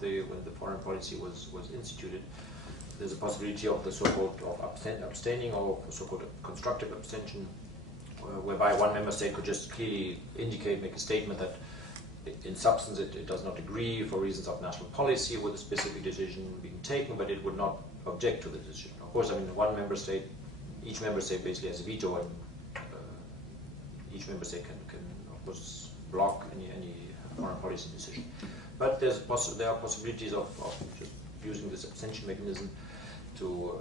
when the foreign policy was instituted. There's a possibility of the so-called abstaining, or so-called constructive abstention, whereby one member state could just clearly indicate, make a statement that in substance it does not agree for reasons of national policy with a specific decision being taken, but it would not object to the decision. Of course, I mean, each member state basically has a veto, and each member state can of course block any foreign policy decision. But there are possibilities of just using this abstention mechanism to,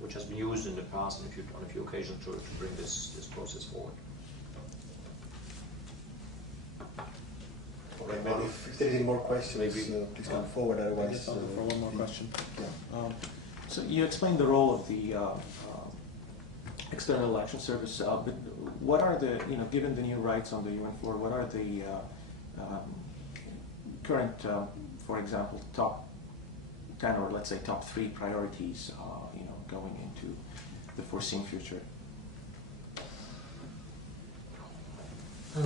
which has been used in the past on a few occasions to bring this process forward. All right, well, if there is any more questions, please come forward. Otherwise, for one more question. Yeah. So you explained the role of the External Action Service, but what are the, given the new rights on the UN floor, what are the current, for example, top 10 or let's say top 3 priorities, going into the foreseen future? I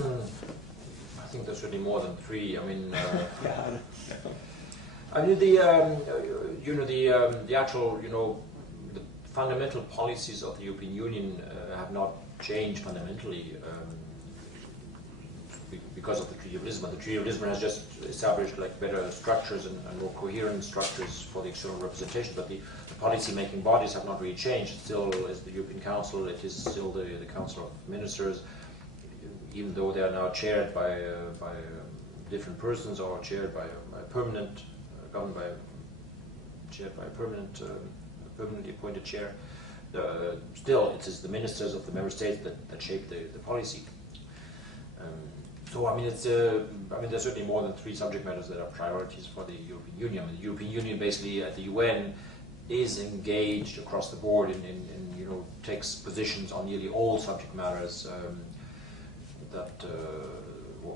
think there's certainly more than 3. I mean, Yeah. I mean the actual, the fundamental policies of the European Union have not changed fundamentally because of the Treaty of Lisbon. The Treaty of Lisbon has just established like better structures and more coherent structures for the external representation, but the policy-making bodies have not really changed. It still is the European Council, it is still the Council of Ministers, even though they are now chaired by different persons or chaired by a permanent, governed by, chaired by a permanently appointed chair. Still, it is the ministers of the member states that shape the policy. So I mean, there's certainly more than 3 subject matters that are priorities for the European Union. I mean, the European Union, basically at the UN, is engaged across the board in takes positions on nearly all subject matters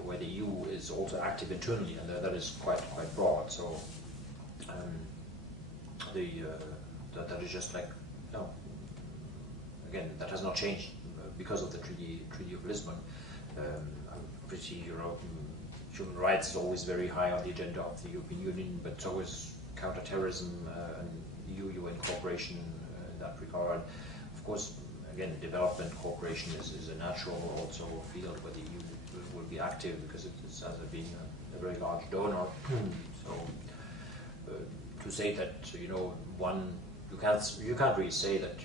where the EU is also active internally, and that is quite broad. So that is just like, again, that has not changed because of the Treaty of Lisbon. Human rights is always very high on the agenda of the European Union, but so is counterterrorism and EU-UN cooperation in that regard. Of course, again, development cooperation is a natural also field where the EU will be active because it has been a very large donor. So to say that you can't really say that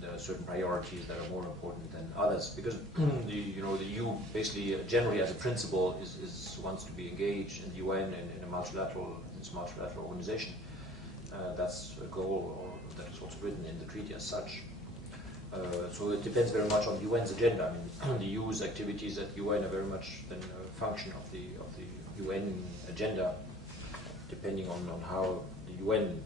there are certain priorities that are more important than others, because the EU basically generally as a principle wants to be engaged in the UN and in a multilateral organization. That's a goal, or that is also written in the treaty as such. So it depends very much on the UN's agenda. I mean, the EU's activities at UN are very much then a function of the UN agenda, depending on how the UN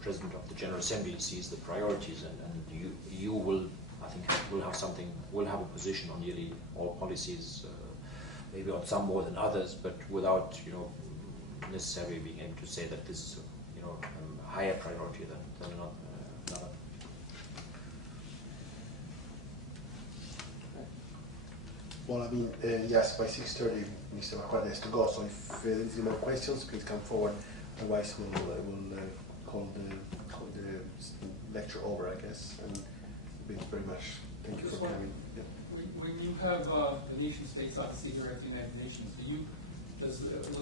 President of the General Assembly sees the priorities, and the EU will, I think, will have a position on nearly all policies, maybe on some more than others, but without necessarily being able to say that this is a higher priority than another. Well, I mean, yes, by 6:30, Mr. Marquardt has to go, so if there is more questions, please come forward. Otherwise, we'll call the lecture over, I guess. And very much thank you for coming. Yeah. When you have the nation states, obviously here at the United Nations, let's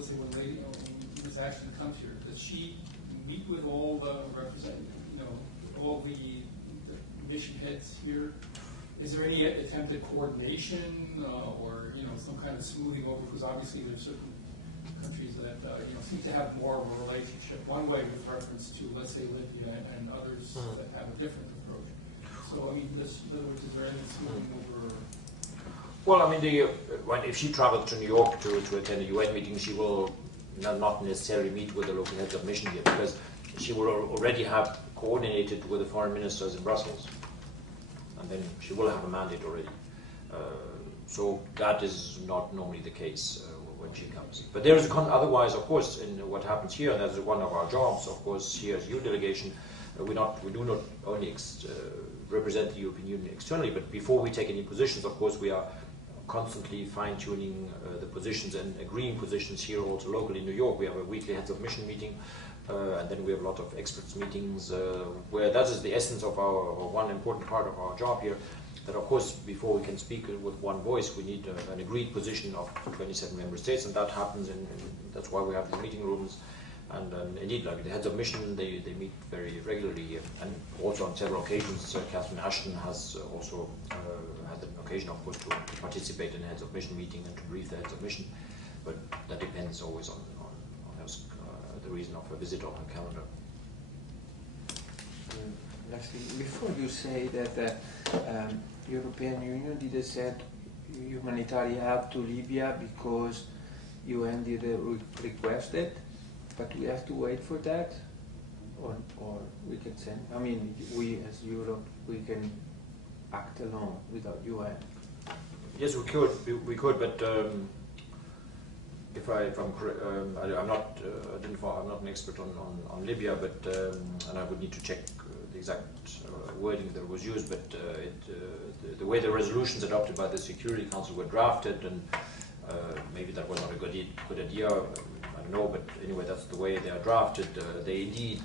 say when Ms. Ashton comes here, does she meet with all the all the mission heads here? Is there any attempt at coordination or some kind of smoothing over? Because obviously there's certain countries that seem to have more of a relationship one way with reference to, let's say, Libya, and others that have a different approach. So I mean, in other words, is there any smoothing over? Well, I mean, if she travels to New York to attend a UN meeting, she will not necessarily meet with the local heads of mission here, because she will already have coordinated with the foreign ministers in Brussels. And then she will have a mandate already. So that is not normally the case when she comes. But there is otherwise, of course, in what happens here, and that is one of our jobs, of course, here as EU delegation, we do not only represent the European Union externally, but before we take any positions, of course, we are constantly fine-tuning the positions and agreeing positions here also locally in New York. We have a weekly heads of mission meeting, and then we have a lot of experts meetings where that is the essence of or one important part of our job here. That of course, before we can speak with one voice, we need an agreed position of 27 member states, and that happens, that's why we have these meeting rooms. And indeed, like the heads of mission, they meet very regularly, and also on several occasions, Catherine Ashton has also had an occasion, of course, to participate in the heads of mission meeting and to brief the heads of mission. But that depends always on the reason of her visit or her calendar. Lastly, before you say that the European Union did send humanitarian help to Libya because UN did request it, but we have to wait for that, or we can send. I mean, we as Europe, we can act alone without UN. Yes, we could, but I'm not an expert on Libya, but and I would need to check the exact wording that was used. But the way the resolutions adopted by the Security Council were drafted, and maybe that was not a good idea. I don't know, but anyway, that's the way they are drafted. They indeed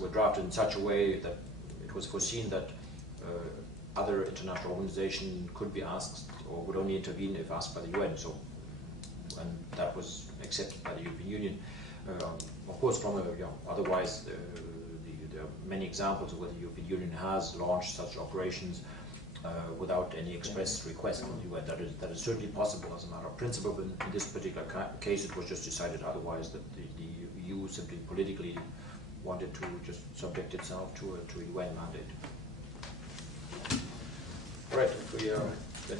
were drafted in such a way that it was foreseen that other international organizations could be asked or would only intervene if asked by the UN. So, and that was accepted by the European Union. Of course, otherwise there are many examples of where the European Union has launched such operations without any express request from the UN. That is certainly possible as a matter of principle, but in this particular case it was just decided otherwise, that the EU simply politically wanted to just subject itself to a UN mandate. Right, if we then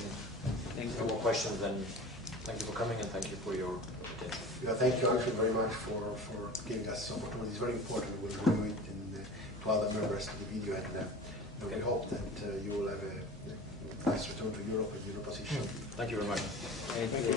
no more questions, then thank you for coming and thank you for your attention. Yeah, thank you actually very much for giving us this opportunity. It's very important. We'll review it to other members of the video, and we hope that you will have a nice return to Europe and your position. Thank you very much. Thank you.